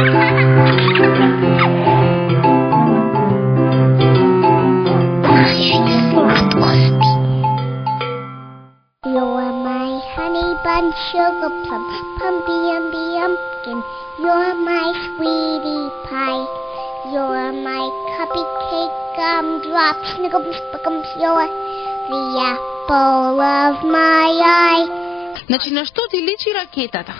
You're my honey bun, sugar plum, pumpy umby umpkin. You're my sweetie pie. You're my cupcake gumdrop, snickums, spickums. You're the apple of my eye. Значи, на што ти личи ракетата?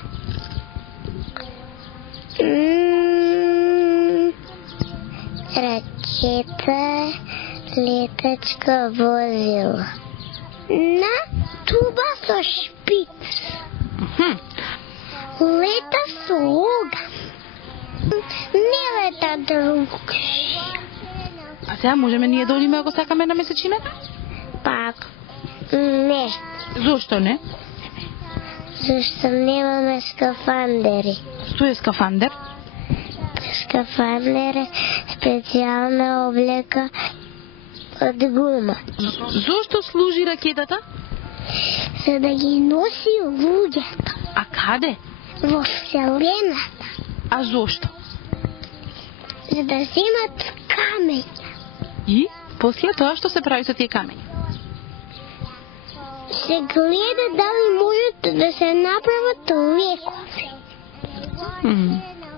Ракета, летачка, возила. На туба со шпиц. Лета со оган. Не лета другши. А сега можеме ние да одиме ако сакаме на месечината? Пак не. Зошто не? Зашто немаме скафандери. Што е скафандер? Скафандер е специјална облека од гума. Зошто служи ракетата? За да ги носи луѓето. А каде? Во вселената. А зошто? За да земат камења. И после тоа што се прави со тие камења? Се гледа дали можат да се направат лекови.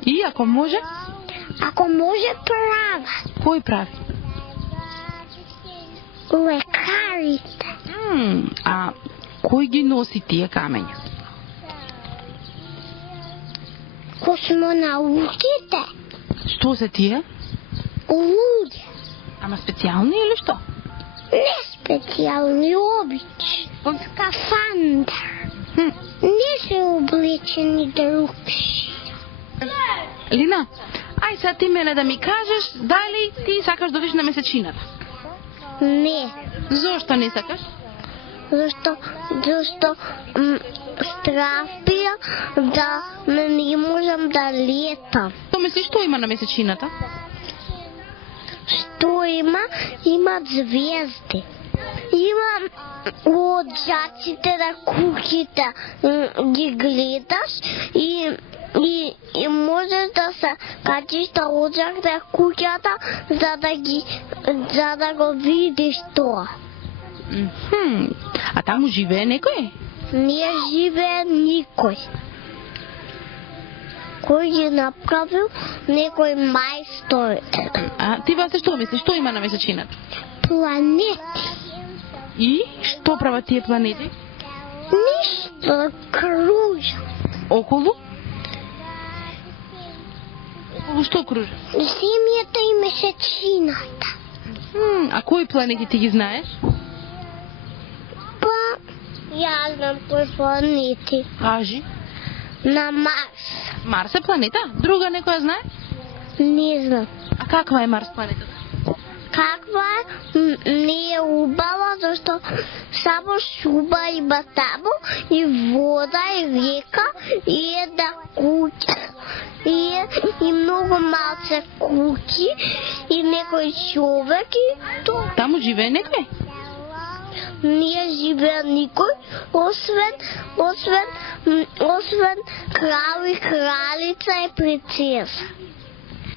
И ако може? Ако може, прават. Кој прави? Лекарите. А кој ги носи тие камења? Космонаутите. Што се тие? Луѓе. Ама специјални или што? Не специјални, обични. Скафандер. Не се облечени другши. Лина, ај сега ти мене да ми кажеш дали ти сакаш да одиш на месечината? Не. Зошто не сакаш? Зашто страфија да не можам да летам. Што мислиш, што има на месечината? Што има? Имат звезди. Има лоđаците на куќите, ги гледаш и можеш да се качиш на лоđак на куќата за да го видиш тоа. А таму живее некој? Не живее никој. Кој ги направил? Некој мајстор. А ти Васе што мислиш, што има на месечината? Планети. И што прават тие планети? Ништо, кружа. Околу? Околу што кружа? Земјата и месечината. А кои планети ти ги знаеш? Па, ја знам кои планети. Кажи. На Марс. Марс е планета? Друга некоја знае? Не знам. А каква е Марс планетата? Каква е? Не е убава, зашто само шуба има таму и вода и река и една куќа. И многу малце куќи и некој човек и тоа. Таму живее некој? Не живее никој, освен крал и кралица и принцеса.